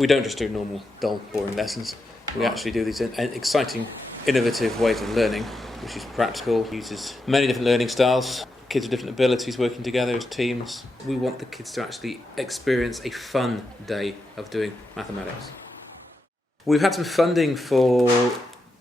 We don't just do normal, dull, boring lessons. We actually do these exciting, innovative ways of learning, which is practical, uses many different learning styles, kids with different abilities working together as teams. We want the kids to actually experience a fun day of doing mathematics. We've had some funding for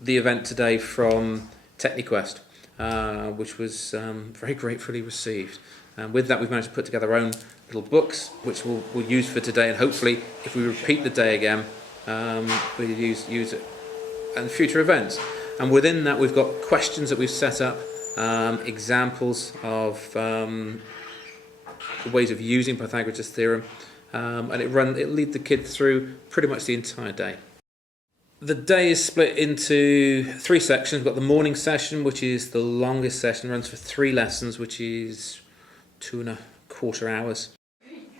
the event today from TechniQuest, which was very gratefully received. And with that, we've managed to put together our own little books, which we'll use for today, and hopefully, if we repeat the day again, we'll use it in future events. And within that, we've got questions that we've set up, examples of ways of using Pythagoras' theorem, and it'll lead the kid through pretty much the entire day. The day is split into 3 sections. We've got the morning session, which is the longest session, runs for 3 lessons, which is 2.25 hours.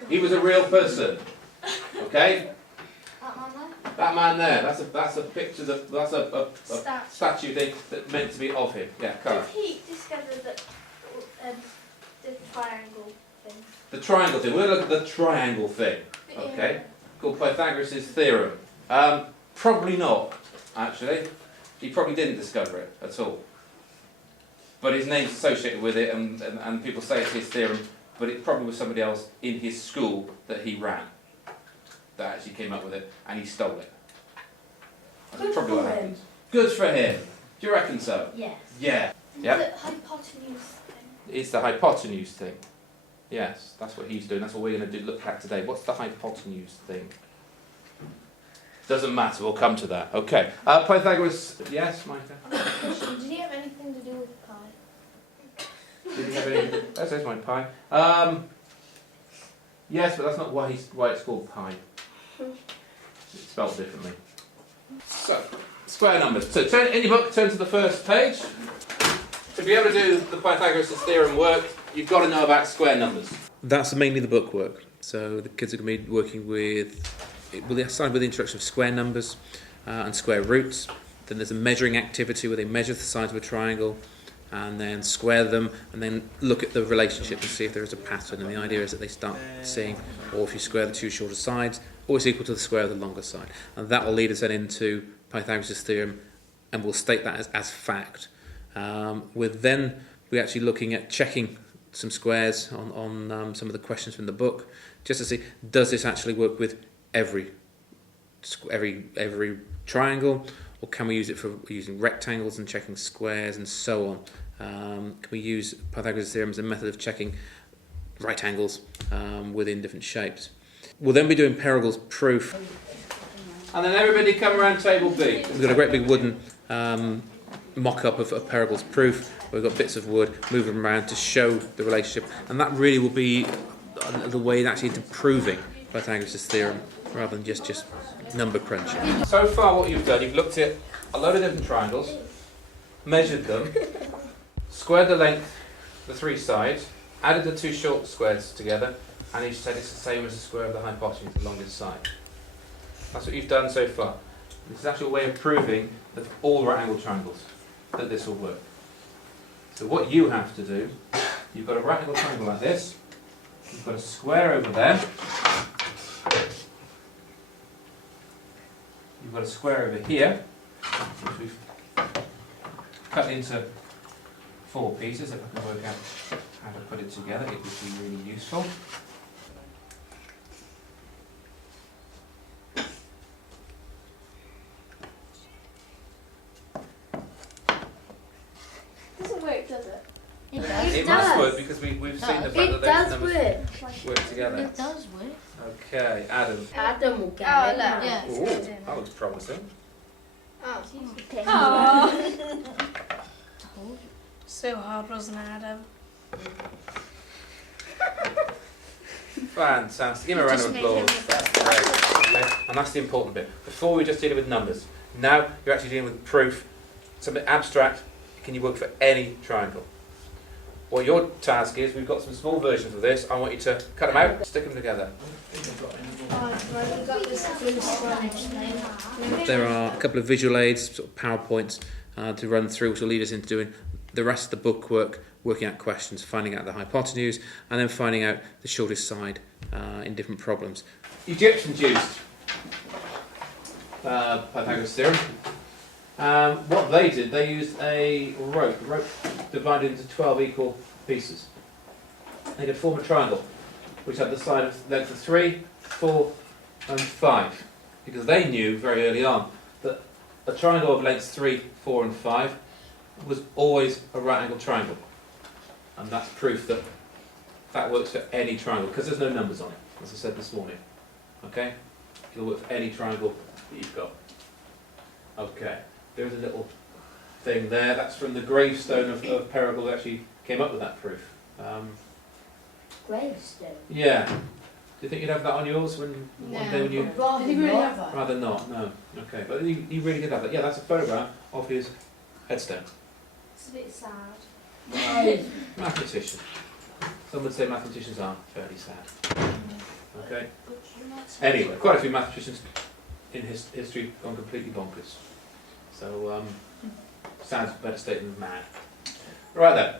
He was a real person, okay? That man there, that's a picture, that's a statue thing that's meant to be of him. Yeah, Cara. Did he discover the triangle thing? The triangle thing. We're going to look at the triangle thing, okay? Yeah. Called Pythagoras' theorem. Probably not, actually. He probably didn't discover it at all. But his name's associated with it, and people say it's his theorem, but it probably was somebody else in his school that he ran that actually came up with it, and he stole it. That's probably what happened. Good for him. Do you reckon so? Yes. Yeah. Yeah. The hypotenuse thing. It's the hypotenuse thing. Yes, that's what he's doing. That's what we're going to look at today. What's the hypotenuse thing? Doesn't matter. We'll come to that. Okay. Pythagoras. Yes, Micah. Did he have anything to do with pi? Did he have anything? There's my pi. Yes, but that's not why it's called pi. It's spelled differently. So, square numbers. So, in your book, turn to the first page. To be able to do the Pythagoras' theorem work, you've got to know about square numbers. That's mainly the book work. So, the kids are going to be working with they start with the introduction of square numbers and square roots. Then there's a measuring activity where they measure the sides of a triangle and then square them and then look at the relationship and see if there is a pattern. And the idea is that they start seeing, or if you square the 2 shorter sides, always equal to the square of the longer side. And that will lead us then into Pythagoras' theorem, and we'll state that as fact. We're actually looking at checking some squares on some of the questions from the book, just to see, does this actually work with every triangle, or can we use it for using rectangles and checking squares and so on? Can we use Pythagoras' theorem as a method of checking right angles within different shapes? We'll then be doing Pythagoras' proof. And then everybody come around table B. We've got a great big wooden mock-up of Pythagoras' proof. We've got bits of wood, move them around to show the relationship. And that really will be the way actually into proving Pythagoras' theorem, rather than just number crunching. So far what you've done, you've looked at a load of different triangles, measured them, squared the length, the 3 sides, added the 2 short squares together, and each said it's the same as the square of the hypotenuse, the longest side. That's what you've done so far. This is actually a way of proving that for all right angle triangles, that this will work. So what you have to do, you've got a right angle triangle like this, you've got a square over there, you've got a square over here, which we've cut into 4 pieces. If I can work out how to put it together, it would be really useful. It doesn't work, does it? It must work because we've seen the fact that those numbers work together. It does work. Okay, Adam. Adam will get it. Yeah. Ooh, that looks promising. So hard, wasn't it, Adam? Fantastic. Give him a round of applause. That's great. Okay. And that's the important bit. Before we just dealing with numbers. Now you're actually dealing with proof. Something abstract. Can you work for any triangle? What your task is, we've got some small versions of this. I want you to cut them out, stick them together. There are a couple of visual aids, sort of PowerPoints, to run through, which will lead us into doing the rest of the book work, working out questions, finding out the hypotenuse, and then finding out the shortest side in different problems. Egyptians used Pythagoras theorem. What they did, they used a rope divided into 12 equal pieces. They could form a triangle, which had the side of length of 3, 4, and 5, because they knew very early on that a triangle of lengths 3, 4, and 5 was always a right-angled triangle, and that's proof that that works for any triangle, because there's no numbers on it, as I said this morning. Okay, it'll work for any triangle that you've got. Okay, there's a little thing there. That's from the gravestone of Pythagoras, who actually came up with that proof. Gravestone? Yeah. Do you think you'd have that on yours one day when you... Rather Did he really not. have that? Rather not, no. Okay, but he really did have that. Yeah, that's a photograph of his headstone. It's a bit sad. No. Mathematician. Some would say mathematicians are fairly sad. Okay. Anyway, quite a few mathematicians in history gone completely bonkers. So, sad's a better statement than mad. Right then.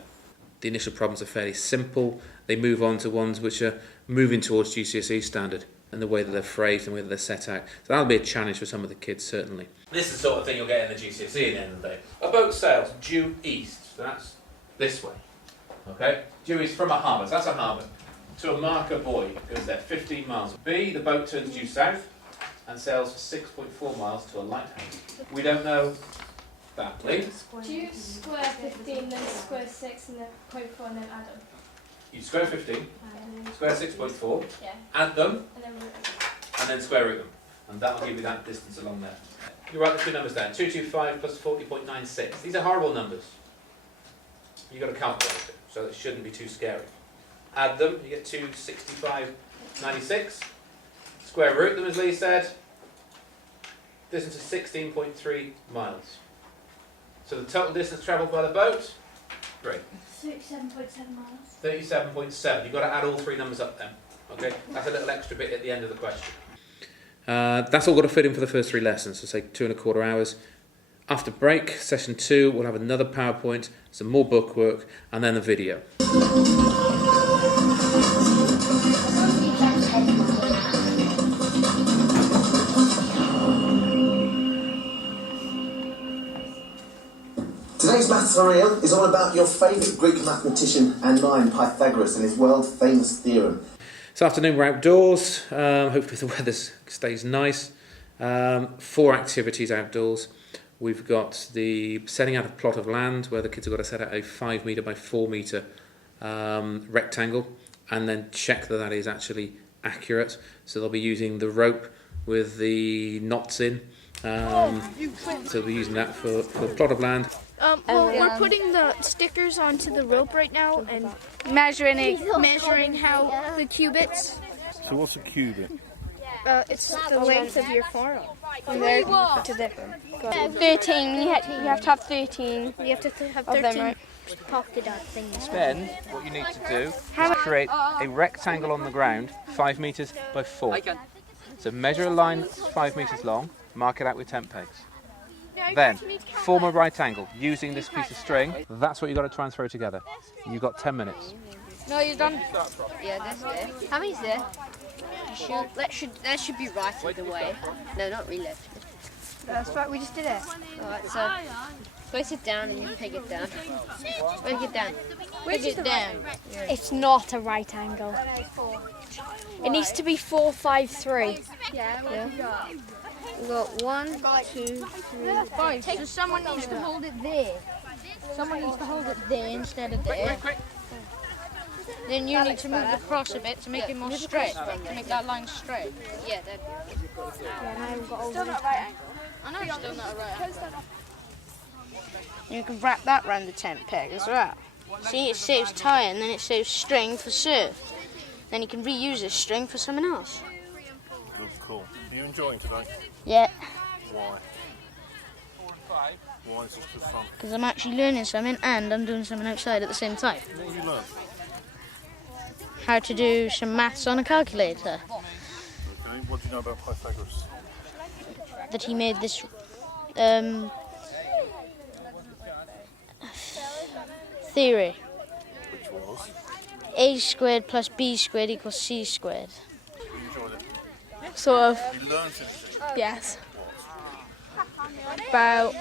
The initial problems are fairly simple. They move on to ones which are moving towards GCSE standard, and the way that they're phrased and the way that they're set out. So that'll be a challenge for some of the kids, certainly. This is the sort of thing you'll get in the GCSE at the end of the day. A boat sails due east, so that's this way. Okay? Due east from a harbour, so that's a harbour, to a marker buoy, goes there 15 miles. B, the boat turns due south and sails for 6.4 miles to a lighthouse. We don't know that, please. Do you square 15, then square 6, and then 0.4, and then add them? You square 15, square 6.4, Yeah. add them, And then and then square root them. And that'll give you that distance along there. You write the two numbers down, 225 plus 40.96. These are horrible numbers. You've got to calculate it, so it shouldn't be too scary. Add them, you get 265.96. Square root them, as Lee said. Distance is 16.3 miles. So the total distance travelled by the boat, great. 37.7 miles. 37.7. You've got to add all three numbers up then. Okay, that's a little extra bit at the end of the question. That's all got to fit in for the first three lessons, so say 2.25 hours. After break, session 2, we'll have another PowerPoint, some more bookwork, and then the video. Today's Maths for Real is all about your favourite Greek mathematician and mine, Pythagoras, and his world-famous theorem. This afternoon we're outdoors, hopefully the weather stays nice. 4 activities outdoors. We've got the setting out a plot of land where the kids have got to set out a 5 metre by 4 metre rectangle and then check that that is actually accurate. So they'll be using the rope with the knots in. So they'll be using that for a plot of land. We're putting the stickers onto the rope right now and measuring how the cubits. So what's a cubit? It's the length of your forearm from there to there. 13. You have to have 13. You have to have 13 of them, right? Polka dot things. Then what you need to do is create a rectangle on the ground 5 metres by 4. So measure a line that's 5 metres long, mark it out with tent pegs. Then form a right angle using this piece of string. That's what you've got to try and throw together. You've got 10 minutes. No, you're done. Yeah, that's there. How many's there? That should be right either way. No, not really left. That's right. We just did it. Alright, so place it down and you peg it down. Peg it down. Peg it down. It's not a right angle. It needs to be 4, 5, 3. Yeah. We've got 1, 2, 3, 5. So someone needs to hold it there. Someone needs to hold it there instead of there. Then you need to move across a bit to make it more straight. To make that line straight. Yeah, Still not right angle. I know it's still not a right angle. You can wrap that round the tent peg as well. See, it saves tie and then it saves string for surf. Then you can reuse this string for something else. Good, cool. Are you enjoying today? Yeah, Why? Why is this good fun? because I'm actually learning something and I'm doing something outside at the same time. What have you learned? How to do some maths on a calculator. Okay, what do you know about Pythagoras? That he made this theory. Which was? A squared plus B squared equals C squared. You enjoyed it? Sort of. You learned anything? Yes. About,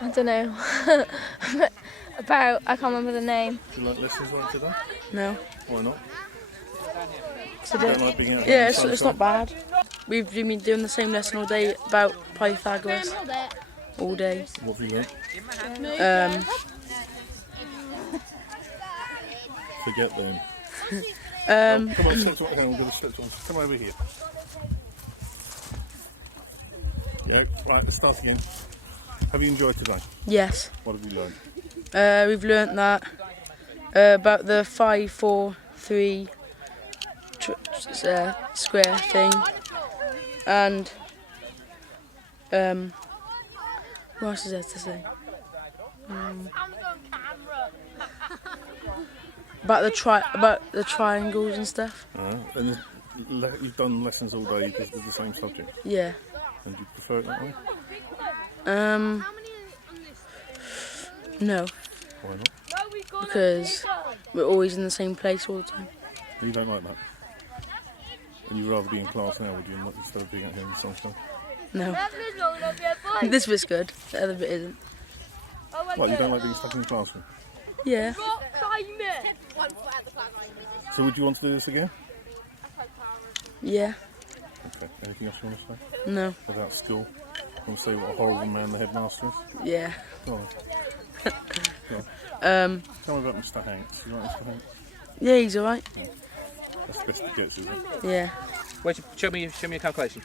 I don't know. About, I can't remember the name. Do you like lessons like today? No. Why not? So You don't like being out here yeah, in the it's not sunshine? bad. We've been doing the same lesson all day about Pythagoras. All day. What have you learned? Forget them. Come on, step to hang on, we're going to step to come over here. Yeah, right, let's start again. Have you enjoyed today? Yes. What have you learned? We've learnt that about the 5, 4, 3 square thing, and what else is there to say? About the triangles and stuff. And you've done lessons all day because they're the same subject. Yeah. And do you prefer it that way? No, Why not? because we're always in the same place all the time. You don't like that? And you'd rather be in class now, would you, instead of being out here in the sunshine? No. This bit's good, the other bit isn't. What, you don't like being stuck in the classroom? Yeah. So would you want to do this again? Yeah. Okay, anything else you want to say? No. About school? You want to say what a horrible man the headmaster is? Yeah. Go on. Tell me about Mr. Hanks. You like Mr. Hanks? Yeah, he's alright. That's the best it gets, isn't it? Yeah. Wait, show me a calculation.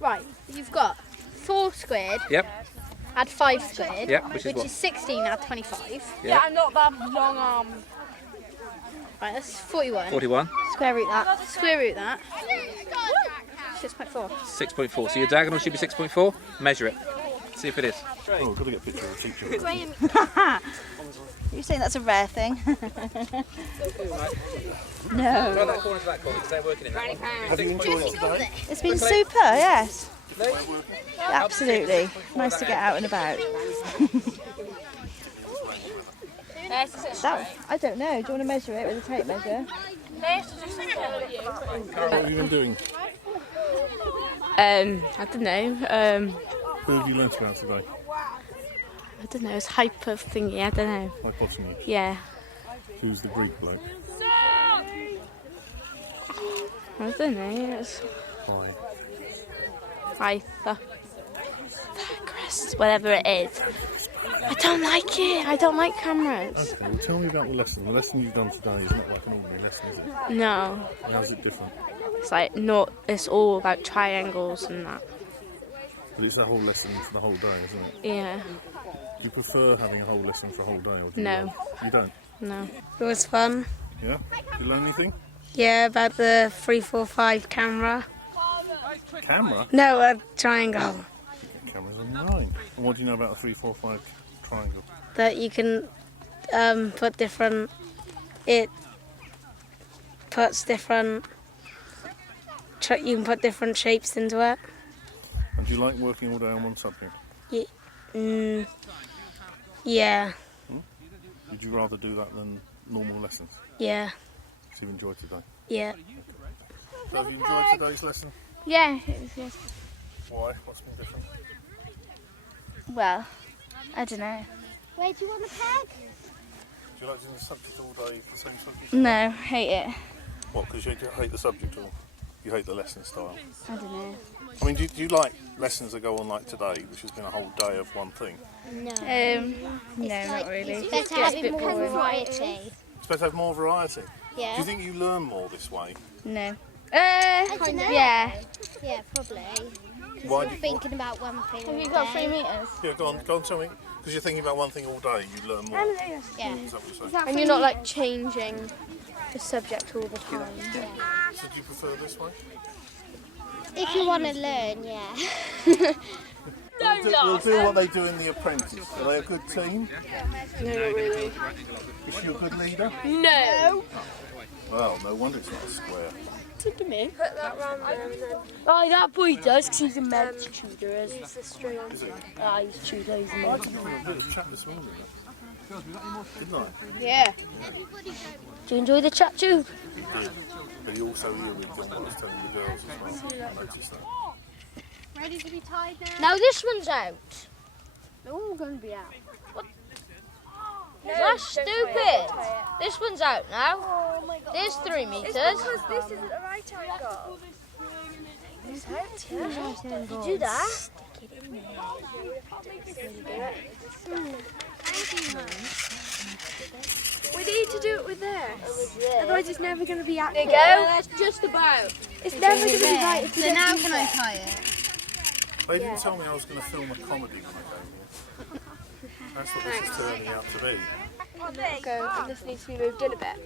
Right, you've got 4 squared, Yep. add 5 squared, Yep, which is what? 16, add 25. Yeah. I'm not that long arm. Right, that's 41. 41. Square root that. Square root that. 6.4. 6.4. So your diagonal should be 6.4. Measure it. See if it is. Oh, we've got to get a picture of the teacher. You're saying that's a rare thing? Try that corner to that corner because they're working in that one. Have you enjoyed it today? It's been super, yes. Absolutely. Nice to get out and about. That, I don't know. Do you want to measure it with a tape measure? What have you been doing? I don't know. Who have you learnt about today? I don't know. It's hyper thingy. I don't know. Hypotenuse. Yeah. Who's the Greek bloke? I don't know. It's Pythagoras, whatever it is. I don't like it. I don't like cameras. Okay, well tell me about the lesson. The lesson you've done today is not like an ordinary lesson, is it? No. How's it different? It's like not. It's all about triangles and that. But it's the whole lesson for the whole day, isn't it? Yeah. Do you prefer having a whole lesson for a whole day? Or do No. You don't? No. It was fun. Yeah? Did you learn anything? Yeah, about the 3-4-5 camera. Camera? No, a triangle. Cameras are 9. And what do you know about a 3-4-5 triangle? That you can put different. It puts different. You can put different shapes into it. And do you like working all day on one subject? Yeah. Would you rather do that than normal lessons? Yeah. So you've enjoyed today? Yeah. So have you enjoyed today's lesson? Yeah. It was good. Why? What's been different? Well, I don't know. Where do you want a peg? Do you like doing the subject all day, the same subject? No, hate it. What, because you hate the subject or you hate the lesson style? I don't know. I mean, do you like lessons that go on like today, which has been a whole day of one thing? No. No, not really. It's better having more variety. It's better to have more variety. Yeah. Do you think you learn more this way? No. don't know. Yeah. Yeah, probably. Why You're do you, thinking about one thing. Have you all got day. 3 meters? yeah, go on, tell me. Because you're thinking about one thing all day, you learn more. Yeah. Is that what you're saying? And you're not like changing the subject all the time. So do you prefer this way? If you want to learn, yeah. We'll do what they do in The Apprentice. Are they a good team? No, not really. Is she a good leader? No. Well, no wonder it's not a square. Look at me. Put that round there and then... Oh, that boy does because he's a med tutor. He's a string. He's tutor. He's a med tutor. I did a chat this morning. Didn't I? Yeah. Do you enjoy the chat tube? But you also hear me doing what I was telling the girls as well. I noticed that. Ready to be tied now? Now this one's out. They're all going to be out. That's stupid. This one's out now. Oh my god. There's 3 meters. Because this isn't a right angle. It's out, yeah. You do that. We need to do it with this. Otherwise it's never going to be accurate. There you go. That's just about. It's never going to be right if you So don't now do can I this. tie it? They didn't tell me I was going to film a comedy when I came here. That's what this is turning out to be. Go, and this needs to be moved in a bit.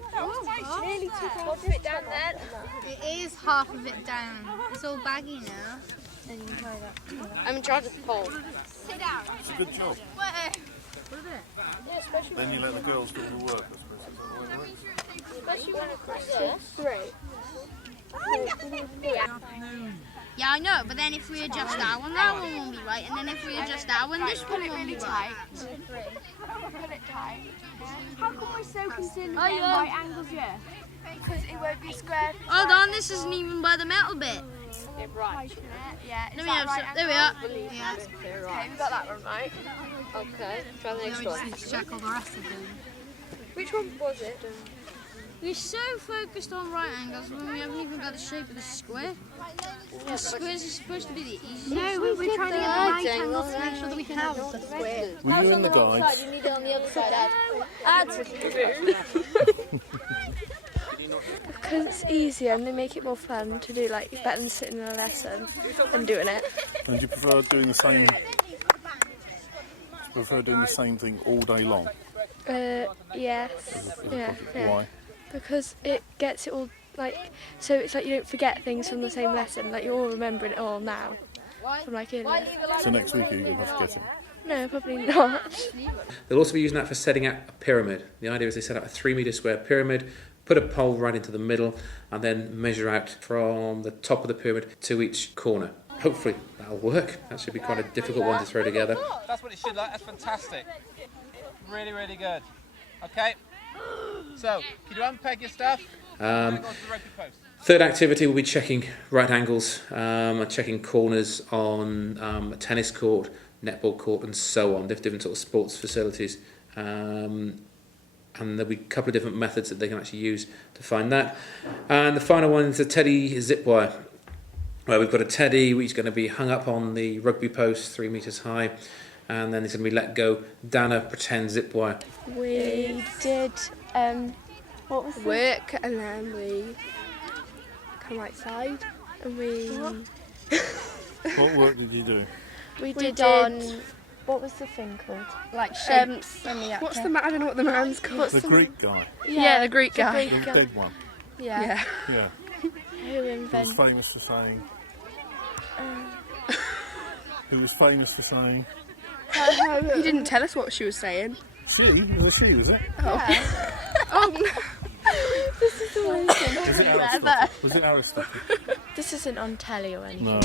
Nearly took off it down there. It is half of it down. It's all baggy now. And you can tie that. I'm in charge of the pole. Sit down. It's a good job. Then you let the girls do the work, I suppose. Is that the way it works? Especially when it's Three. Yeah, I know, but then if we adjust that one won't be right. And then if we adjust that one, this one won't be right. Put it tight. How come we're so concerned with getting right angles here? Because it won't be square. Hold on, this isn't even by the metal bit. Right. Yeah. Let me have some. There we are. Yeah. Okay, we got that one right. Okay, try the next We one. just need to check all the rest of them. Which one was it? We're so focused on right angles when we haven't even got the shape of the square. The squares are supposed to be the easiest. No, we're trying to get the right angles to make sure that we can have the square. Were you in the guides? You need it on the other side. Add. Because it's easier and they make it more fun to do, like, better than sitting in a lesson and doing it. And do you prefer doing the same? Prefer doing the same thing all day long? Yes. Yeah. Why? Because it gets it all, like, so it's like you don't forget things from the same lesson, like you're all remembering it all now from like earlier. So next week are you going to forget it? No, probably not. They'll also be using that for setting out a pyramid. The idea is they set out a 3 metre square pyramid, put a pole right into the middle, and then measure out from the top of the pyramid to each corner. Hopefully that'll work. That should be quite a difficult one to throw together. That's what it should like. That's fantastic. Really, really good. Okay. So, can you unpeg your stuff? Go to the ropey post. Third activity will be checking right angles, and checking corners on a tennis court, netball court, and so on. Different sort of sports facilities. And there'll be a couple of different methods that they can actually use to find that. And the final one is a teddy zip wire, where we've got a teddy which is going to be hung up on the rugby post 3 metres high, and then it's going to be let go down a pretend zip wire. We did, what was work, and then we come outside, and we... What work did you do? We did on... What was the thing called? Like shapes. What's the man? I don't know what the man's called. The Greek guy, Yeah, the Greek guy. the dead one. Yeah. Yeah, Who who was invented... famous for saying. Who was famous for saying. You didn't tell us what she was saying. She? It was a she, was it? This is amazing. Was it Aristotle? Was it Aristotle? This isn't on telly or anything. No.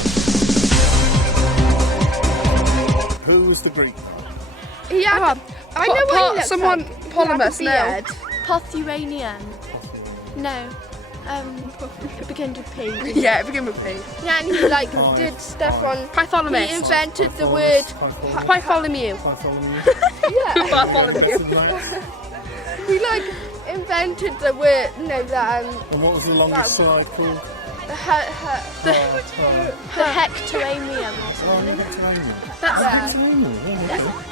Who was the Greek guy? Yeah, I know what he looks someone like. polymus, no. Pothuanian. No. It began with P. Yeah, it began with P. Yeah, and he like did stuff on Pythagoras. He invented the word Pytholomew. Bartholomew. He like invented the word. No, that And what was the longest slide called? the Hectoramium or something.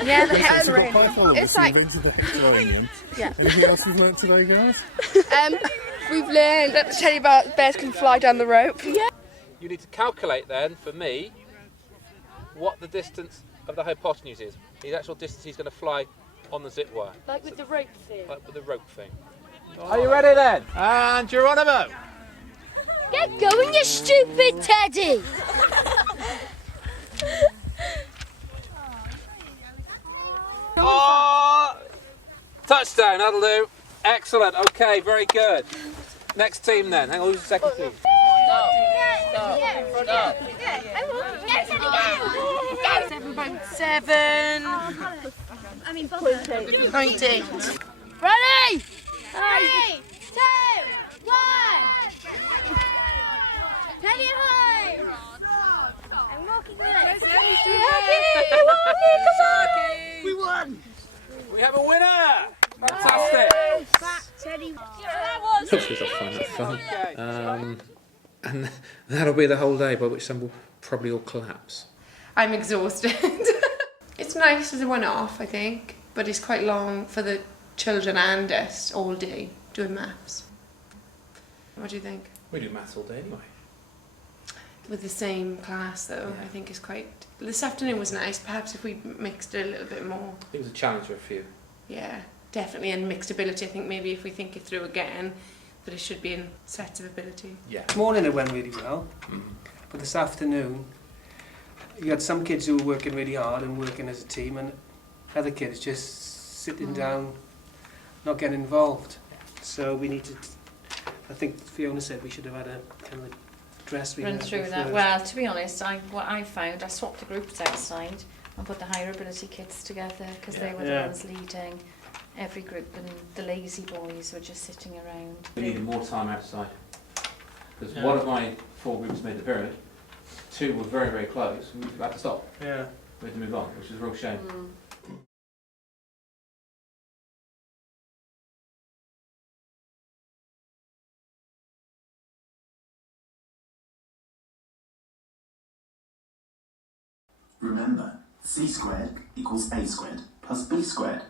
yeah, the So you've got Pythagoras, It's who like invented the hectoranium. Yeah. Anything else we've learnt today, guys? we've learned that the teddy bears can fly down the rope. Yeah. You need to calculate then, for me, what the distance of the hypotenuse is. The actual distance he's going to fly on the zip wire. Like with the rope thing. Like with the rope thing. Are you ready then? And Geronimo! Get going, you stupid teddy! Oh! Touchdown, that'll do. Excellent, okay, very good. Next team then. Hang on, who's the second team? Seven. 90. Ready? 3, 2, 1. Teddy home. I'm walking We have a winner! Fantastic! Hopefully they'll find that fun. And that'll be the whole day, by which some will probably all collapse. I'm exhausted. It's nice as a one-off, I think, but it's quite long for the children and us all day doing maths. What do you think? We do maths all day anyway. With the same class, though, I think is quite... This afternoon was nice. Perhaps if we mixed it a little bit more. It was a challenge for a few. Yeah, definitely. And mixed ability. I think maybe if we think it through again, that it should be in sets of ability. Yeah. This morning it went really well, but this afternoon you had some kids who were working really hard and working as a team, and other kids just sitting down, not getting involved. So we need to... I think Fiona said we should have had a kind of dress run through that. Well, to be honest, what I found, I swapped the groups outside and put the higher ability kids together because they were the ones leading every group, and the lazy boys were just sitting around. We needed more time outside because one of my 4 groups made the pyramid, 2 were very, very close, and we had to stop. Yeah. We had to move on, which is a real shame. Remember, c² equals a² plus b².